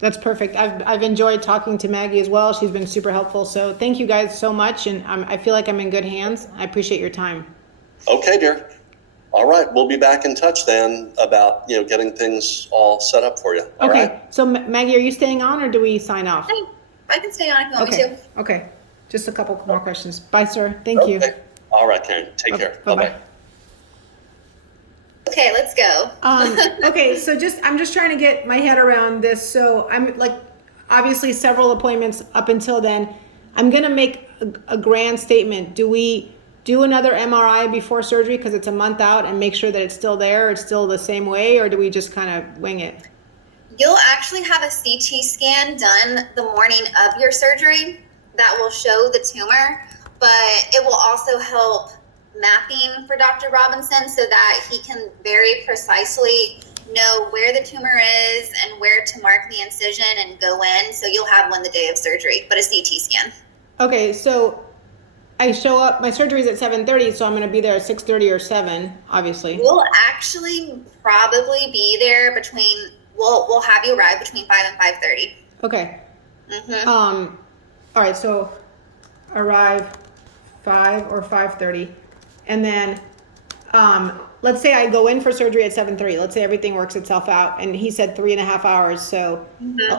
That's perfect. I've enjoyed talking to Maggie as well. She's been super helpful. So thank you guys so much, and I feel like I'm in good hands. I appreciate your time. Okay, dear. All right, we'll be back in touch then about getting things all set up for you. All Okay. right? So Maggie, are you staying on, or do we sign off? Hey, I can stay on if you want me Okay. to. Okay. Just a couple more questions. Bye, sir. Thank you. Okay. All right, Karen. Take care. Bye-bye. Bye-bye. Okay, let's go. Okay, so I'm just trying to get my head around this. So I'm like, obviously several appointments up until then. I'm gonna make a grand statement. Do we do another MRI before surgery because it's a month out and make sure that it's still there, it's still the same way, or do we just kind of wing it? You'll actually have a CT scan done the morning of your surgery that will show the tumor, but it will also help mapping for Dr. Robinson so that he can very precisely know where the tumor is and where to mark the incision and go in. So you'll have one the day of surgery, but a CT scan. Okay, so I show up, my surgery's at 7:30, so I'm gonna be there at 6:30 or 7, obviously. We'll actually probably be there between, we'll have you arrive between 5 and 5:30. Okay. Mm-hmm. All right, so arrive 5 or 5:30, and then let's say I go in for surgery at 7:30. Let's say everything works itself out, and he said 3.5 hours. So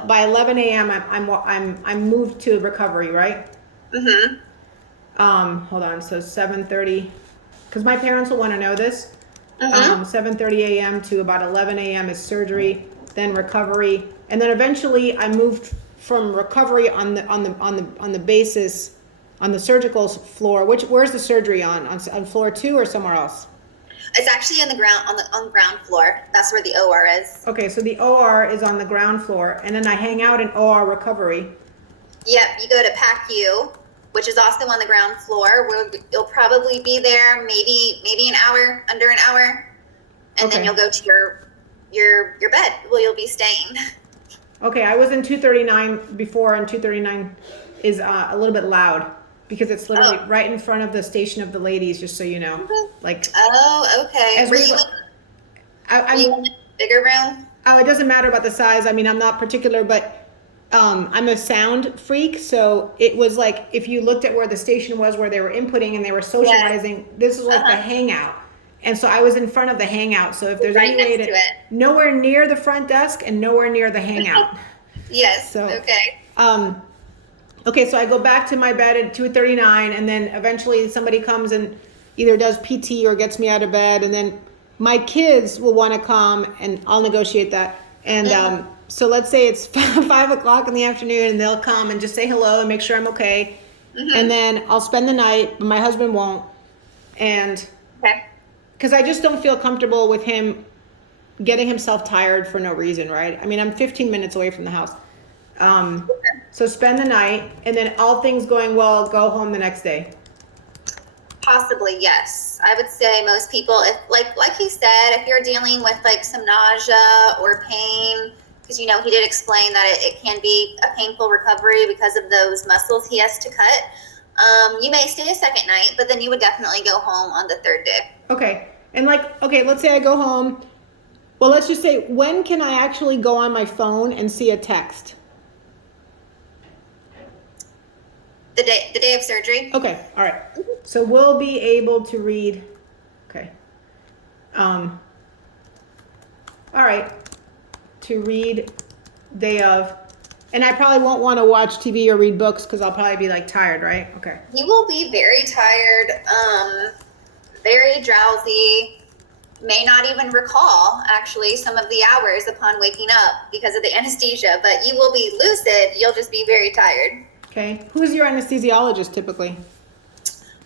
by 11 a.m. I'm moved to recovery, right? Mm-hmm. Hold on. So 7:30, because my parents will want to know this. Mm-hmm. 7:30 a.m. to about 11 a.m. is surgery, then recovery, and then eventually I moved from recovery on the basis on the surgical floor. Where's the surgery on floor 2 or somewhere else? It's actually on the ground floor. That's where the OR is. Okay, so the OR is on the ground floor, and then I hang out in OR recovery. Yep, you go to PACU, which is also on the ground floor. You'll probably be there maybe an hour, under an hour, and then you'll go to your bed. Well, you'll be staying. Okay, I was in 239 before, and 239 is a little bit loud because it's literally right in front of the station of the ladies. Just so you know, like. Oh, okay. Were you in a bigger room? Oh, it doesn't matter about the size. I mean, I'm not particular, but I'm a sound freak. So it was like, if you looked at where the station was, where they were inputting and they were socializing, this is like the hangout. And so I was in front of the hangout. So if there's any way to nowhere near the front desk and nowhere near the hangout. Yes. So, okay. Okay, so I go back to my bed at 2:39, and then eventually somebody comes and either does PT or gets me out of bed, and then my kids will want to come, and I'll negotiate that. And so let's say it's 5 o'clock in the afternoon, and they'll come and just say hello and make sure I'm okay. And then I'll spend the night, but my husband won't. And because I just don't feel comfortable with him getting himself tired for no reason, right? I mean, I'm 15 minutes away from the house. So spend the night, and then all things going well, go home the next day. Possibly, yes. I would say most people, if like he said, if you're dealing with like some nausea or pain, because he did explain that it can be a painful recovery because of those muscles he has to cut. You may stay a second night, but then you would definitely go home on the third day. Okay. And let's say I go home. Well, let's just say, when can I actually go on my phone and see a text? The day of surgery. Okay. All right. So we'll be able to read. Okay. All right. To read day of, and I probably won't want to watch TV or read books because I'll probably be like tired, right? Okay. You will be very tired, very drowsy, may not even recall actually some of the hours upon waking up because of the anesthesia, but you will be lucid. You'll just be very tired. Okay. Who's your anesthesiologist typically?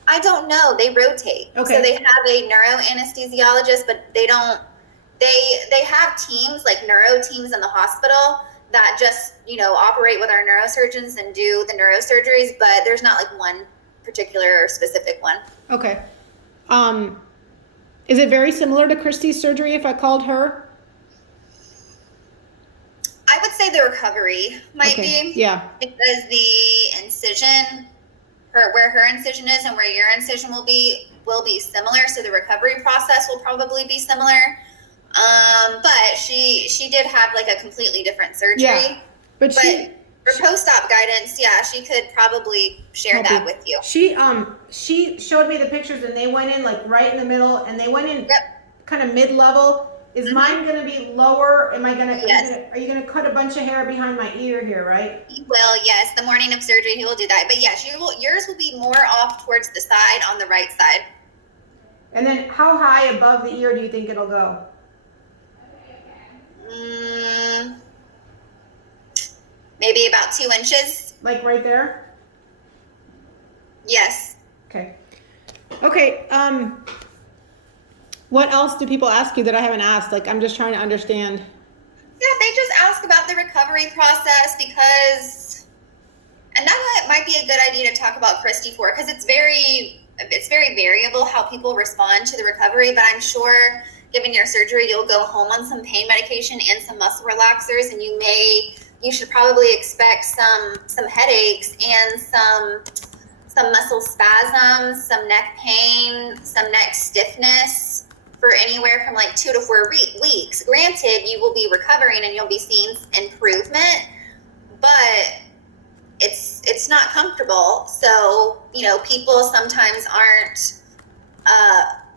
I don't know. They rotate. Okay. So they have a neuro anesthesiologist, but they don't. They have teams, like neuro teams in the hospital that just operate with our neurosurgeons and do the neurosurgeries, but there's not like one particular or specific one. Okay. Is it very similar to Christy's surgery if I called her? I would say the recovery might be. Yeah. Because the incision, where her incision is and where your incision will be similar. So the recovery process will probably be similar. But she did have like a completely different surgery. Yeah. But But for post-op guidance, yeah, she could probably share help that you. with you. She showed me the pictures and they went in like right in the middle and they went in Yep. kind of mid-level. Is mine gonna be lower? Am I gonna, Yes. are you gonna cut a bunch of hair behind my ear here, right? He will, yes. The morning of surgery, he will do that. But yes, yours will be more off towards the side on the right side. And then how high above the ear do you think it'll go? Maybe about 2 inches. Like right there? Yes. Okay. Okay, what else do people ask you that I haven't asked? Like, I'm just trying to understand. Yeah, they just ask about the recovery process because, and that might be a good idea to talk about Christy for, because it's very variable how people respond to the recovery. But I'm sure, given your surgery, you'll go home on some pain medication and some muscle relaxers, and you should probably expect some headaches and some muscle spasms, some neck pain, some neck stiffness for anywhere from like 2 to 4 weeks. Granted, you will be recovering and you'll be seeing improvement, but it's not comfortable. So, people sometimes aren't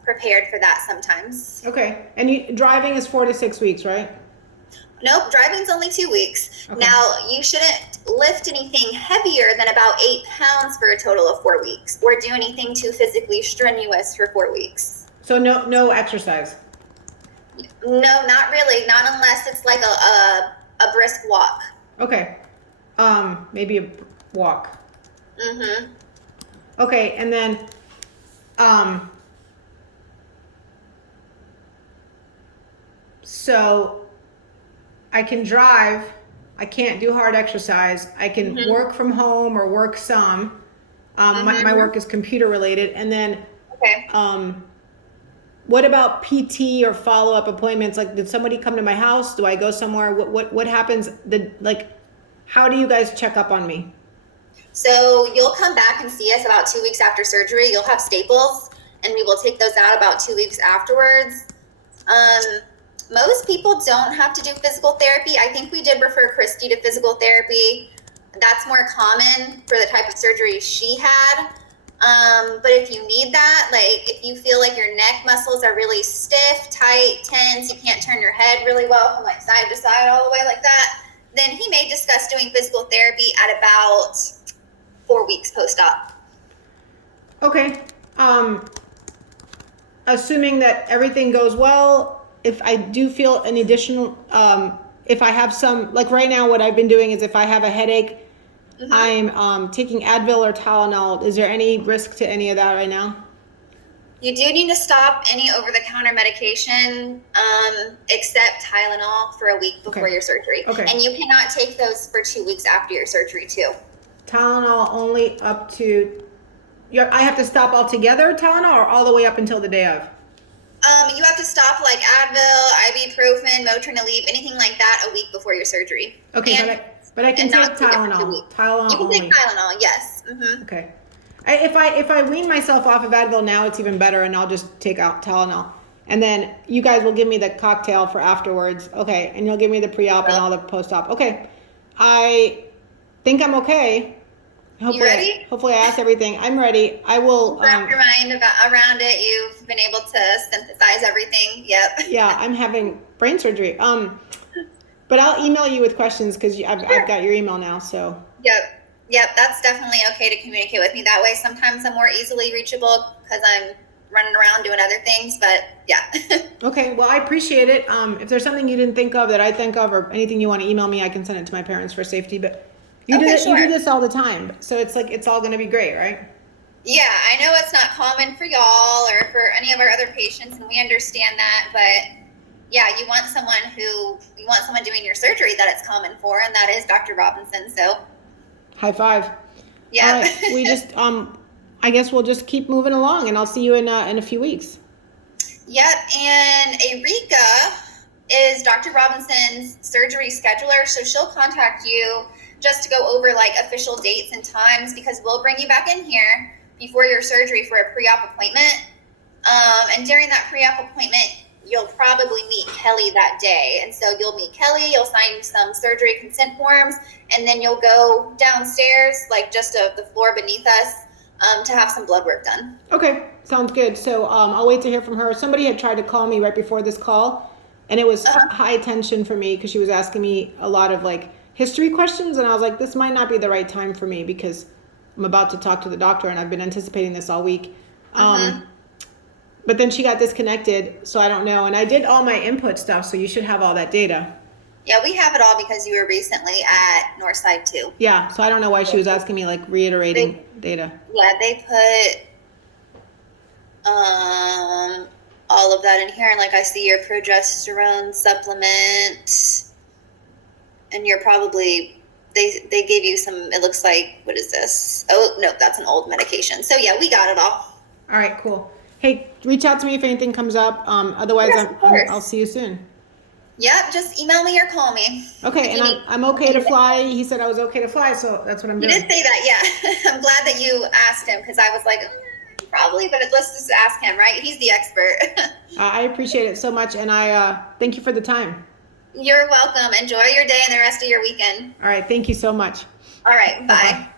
prepared for that sometimes. Okay, and driving is 4 to 6 weeks, right? Nope, driving's only 2 weeks. Okay. Now, you shouldn't lift anything heavier than about 8 pounds for a total of 4 weeks, or do anything too physically strenuous for 4 weeks. So no exercise. No, not really. Not unless it's like a brisk walk. Okay. Maybe a walk. Mm-hmm. Okay, and then so I can drive, I can't do hard exercise, I can work from home or work some. My work is computer related. And then Okay. what about PT or follow-up appointments? Like, did somebody come to my house? Do I go somewhere? What happens? How do you guys check up on me? So you'll come back and see us about 2 weeks after surgery. You'll have staples, and we will take those out about 2 weeks afterwards. Most people don't have to do physical therapy. I think we did refer Christy to physical therapy. That's more common for the type of surgery she had. But if you need that, like if you feel like your neck muscles are really stiff, tight, tense, you can't turn your head really well from like side to side all the way like that, then he may discuss doing physical therapy at about 4 weeks post-op. Okay. Assuming that everything goes well, if I do feel an additional, if I have some, like right now, what I've been doing is if I have a headache, I'm taking Advil or Tylenol. Is there any risk to any of that right now? You do need to stop any over-the-counter medication, except Tylenol for a week before your surgery. Okay. And you cannot take those for 2 weeks after your surgery too. Tylenol only up to, I have to stop altogether, Tylenol, or all the way up until the day of? You have to stop like Advil, ibuprofen, Motrin, Aleve, anything like that a week before your surgery. Okay, but I can take Tylenol. Tylenol You can only. take Tylenol, yes. Okay. If I wean myself off of Advil now, it's even better, and I'll just take out Tylenol. And then you guys will give me the cocktail for afterwards. Okay, and you'll give me the pre-op and all the post-op. Okay. I think I'm okay. Hopefully, You ready? Hopefully I asked everything. I'm ready. I will. Wrap your mind around it. You've been able to synthesize everything. Yep. Yeah, I'm having brain surgery. But I'll email you with questions because I've got your email now. So. Yep. That's definitely okay to communicate with me that way. Sometimes I'm more easily reachable because I'm running around doing other things. But yeah. Okay. Well, I appreciate it. If there's something you didn't think of that I think of, or anything you want to email me, I can send it to my parents for safety. But. You do this all the time, so it's like it's all going to be great, right? Yeah, I know it's not common for y'all or for any of our other patients, and we understand that. But yeah, you want someone doing your surgery that it's common for, and that is Dr. Robinson. So high five. Yeah. All right, we just I guess we'll just keep moving along, and I'll see you in a few weeks. Yep, and Erika is Dr. Robinson's surgery scheduler, so she'll contact you just to go over like official dates and times, because we'll bring you back in here before your surgery for a pre-op appointment. And during that pre-op appointment, you'll probably meet Kelly that day. And so you'll meet Kelly, you'll sign some surgery consent forms, and then you'll go downstairs, like just the floor beneath us, to have some blood work done. Okay, sounds good. So I'll wait to hear from her. Somebody had tried to call me right before this call, and it was high tension for me because she was asking me a lot of like history questions, and I was like, this might not be the right time for me because I'm about to talk to the doctor, and I've been anticipating this all week. But then she got disconnected, so I don't know. And I did all my input stuff, so you should have all that data. Yeah, we have it all because you were recently at Northside too. Yeah, so I don't know why she was asking me like reiterating data. Yeah, they put all of that in here, and like I see your progesterone supplement, and you're probably they gave you some. It looks like, what is this? Oh no, that's an old medication. So yeah, we got it all. All right, cool. Hey, reach out to me if anything comes up. Otherwise, Yes, of course. I'll see you soon. Yep, just email me or call me. Okay, and I'm okay to fly. He said I was okay to fly, so that's what I'm You doing. did say that, yeah. I'm glad that you asked him because I was like, probably, but let's just ask him, right? He's the expert. I appreciate it so much, and I thank you for the time. You're welcome. Enjoy your day and the rest of your weekend. All right, thank you so much. All right, bye. Bye-bye.